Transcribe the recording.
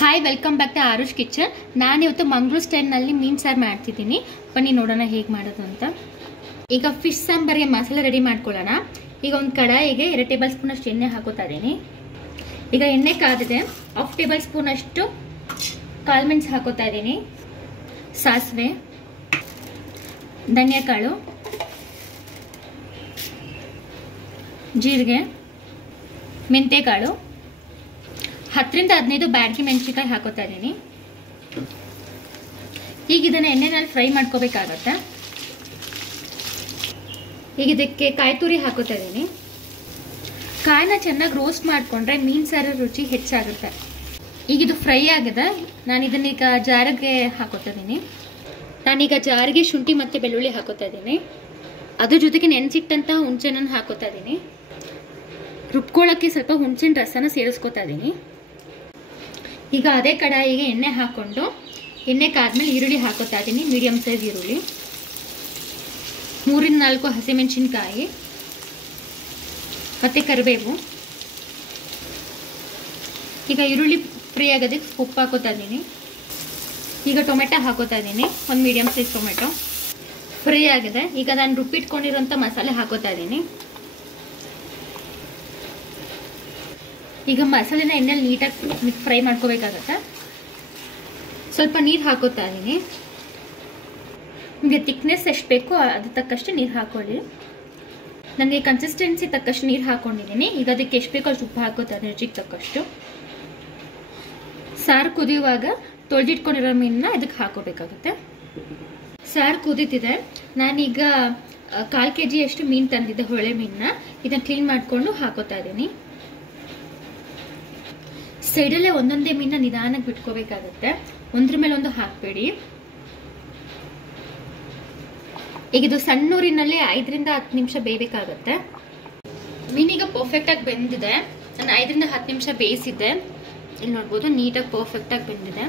Hi, welcome back to Aarush kitchen. ನಾನು ಇವತ್ತು ಮಂಗಳೂರು ಸ್ಟೈಲ್ನಲ್ಲಿ ಮೀನು ಸಾರು ಮಾಡ್ತಿದ್ದೀನಿ. ಬನ್ನಿ ನೋಡೋಣ ಹೇಗೆ ಮಾಡೋದು ಅಂತ. ಈಗ ಫಿಶ್ ಸಾಂಬಾರಿಗೆ ಮಸಾಲೆ ರೆಡಿ ಮಾಡ್ಕೊಳ್ಳೋಣ. ಈಗ ಒಂದು ಕಡಾಯಿಗೆ 2 ಟೇಬಲ್ ಸ್ಪೂನ್ ಅಷ್ಟು ಎಣ್ಣೆ ಹಾಕೋತಾ ಇದ್ದೀನಿ. ಈಗ ಎಣ್ಣೆ ಕಾದಿದೆ. 1/2 ಟೇಬಲ್ ಸ್ಪೂನ್ ಅಷ್ಟು ಕಾಳುಮೆಣಸು ಹಾಕೋತಾ ಇದ್ದೀನಿ, ಸಾಸಿವೆ, ಧನಿಯಾಕಾಳು, ಜೀರಿಗೆ, ಮೆಂತೆಕಾಳು, 10 ರಿಂದ 15 ಬ್ಯಾಡಗಿ ಮೆಣಸಿನಕಾಯಿ ಹಾಕೋತಾ ಇದ್ದೀನಿ. ಈಗ ಇದನ್ನ ಎಣ್ಣೆನಲ್ಲಿ ಫ್ರೈ ಮಾಡ್ಕೋಬೇಕಾಗತ್ತೆ. ಈಗ ಇದಕ್ಕೆ ಕಾಯಿ ತುರಿ ಹಾಕೋತಾ ಇದ್ದೀನಿ. ಕಾಯಿನ ಚೆನ್ನಾಗಿ ರೋಸ್ಟ್ ಮಾಡ್ಕೊಂಡ್ರೆ ಮೀನು ಸಾರು ರುಚಿ ಹೆಚ್ಚಾಗುತ್ತೆ. ಈಗ ಇದು ಫ್ರೈ ಆಗಿದೆ. ನಾನು ಇದನ್ನೀಗ ಜಾರಿಗೆ ಹಾಕೋತಾ ಇದ್ದೀನಿ. ನಾನೀಗ ಜಾರಿಗೆ ಶುಂಠಿ ಮತ್ತು ಬೆಳ್ಳುಳ್ಳಿ ಹಾಕೋತಾ ಇದ್ದೀನಿ. ಅದ್ರ ಜೊತೆಗೆ ನೆನೆಸಿಟ್ಟಂತಹ ಹುಣಸೆಹಣ್ಣನ್ನು ಹಾಕೋತಾ ಇದ್ದೀನಿ. ರುಬ್ಕೊಳ್ಳೋಕ್ಕೆ ಸ್ವಲ್ಪ ಹುಣಸೆಹಣ್ಣು ರಸನ ಸೇರಿಸ್ಕೋತಾ ಇದ್ದೀನಿ. ಈಗ ಅದೇ ಕಡಾಯಿಗೆ ಎಣ್ಣೆ ಹಾಕ್ಕೊಂಡು ಎಣ್ಣೆ ಕಾದ್ಮೇಲೆ ಈರುಳ್ಳಿ ಹಾಕೋತಾ ಇದ್ದೀನಿ. ಮೀಡಿಯಂ ಸೈಜ್ ಈರುಳ್ಳಿ, 3 ರಿಂದ 4 ಹಸಿಮೆಣಸಿನ್ಕಾಯಿ ಮತ್ತು ಕರಿಬೇವು. ಈಗ ಈರುಳ್ಳಿ ಫ್ರೈ ಆಗೋದಕ್ಕೆ ಉಪ್ಪು ಹಾಕೋತಾ ಇದ್ದೀನಿ. ಈಗ ಟೊಮೆಟೊ ಹಾಕೋತಾ ಇದ್ದೀನಿ, ಒಂದು ಮೀಡಿಯಂ ಸೈಜ್ ಟೊಮೆಟೊ ಫ್ರೈ ಆಗಿದೆ. ಈಗ ನಾನು ರುಬ್ಬಿಟ್ಕೊಂಡಿರೋಂಥ ಮಸಾಲೆ ಹಾಕೋತಾ ಇದ್ದೀನಿ. ಈಗ ಮಸಾಲೆನ ಎಣ್ಣೆಲಿ ನೀಟಾಗಿ ಫ್ರೈ ಮಾಡ್ಕೋಬೇಕಾಗತ್ತೆ. ಸ್ವಲ್ಪ ನೀರು ಹಾಕೋತಾ ಇದ್ದೀನಿ. ನಿಮಗೆ ತಿಕ್ನೆಸ್ ಎಷ್ಟು ಬೇಕೋ ಅದ್ರ ತಕ್ಕಷ್ಟು ನೀರು ಹಾಕೊಳ್ಳಿ. ನನಗೆ ಕನ್ಸಿಸ್ಟೆನ್ಸಿ ತಕ್ಕಷ್ಟು ನೀರು ಹಾಕೊಂಡಿದ್ದೀನಿ. ಈಗ ಅದಕ್ಕೆ ಎಷ್ಟು ಬೇಕೋ ಅಷ್ಟು ಉಪ್ಪು ಹಾಕೋತಾ ಇದ್ದೀನಿ, ರುಚಿಗೆ ತಕ್ಕಷ್ಟು. ಸಾರು ಕುದಿಯುವಾಗ ತೊಳೆದಿಟ್ಕೊಂಡಿರೋ ಮೀನನ್ನ ಇದಕ್ಕೆ ಹಾಕೋಬೇಕಾಗುತ್ತೆ. ಸಾರು ಕುದೀತಿದೆ. ನಾನೀಗ 1/4 kg ಅಷ್ಟು ಮೀನು ತಂದಿದ್ದೆ, ಹೊಳೆ ಮೀನನ್ನ. ಇದನ್ನ ಕ್ಲೀನ್ ಮಾಡಿಕೊಂಡು ಹಾಕೋತಾ ಇದ್ದೀನಿ. ಸೈಡಲ್ಲೇ ಒಂದೊಂದೇ ಮೀನನ್ನ ನಿಧಾನಕ್ಕೆ ಬಿಟ್ಕೋಬೇಕಾಗತ್ತೆ, ಒಂದ್ರ ಮೇಲೆ ಒಂದು ಹಾಕಬೇಡಿ. ಈಗ ಇದು ಸಣ್ಣ ಊರಿನಲ್ಲಿ 5 ರಿಂದ 10 ನಿಮಿಷ ಬೇಯಬೇಕಾಗತ್ತೆ. ಮೀನೀಗ ಪರ್ಫೆಕ್ಟ್ ಆಗಿ ಬೆಂದಿದೆ. ನಾನು 5 ರಿಂದ 10 ನಿಮಿಷ ಬೇಯಿಸಿದ್ದೆ. ಇಲ್ಲಿ ನೋಡ್ಬೋದು, ನೀಟಾಗಿ ಪರ್ಫೆಕ್ಟ್ ಆಗಿ ಬೆಂದಿದೆ.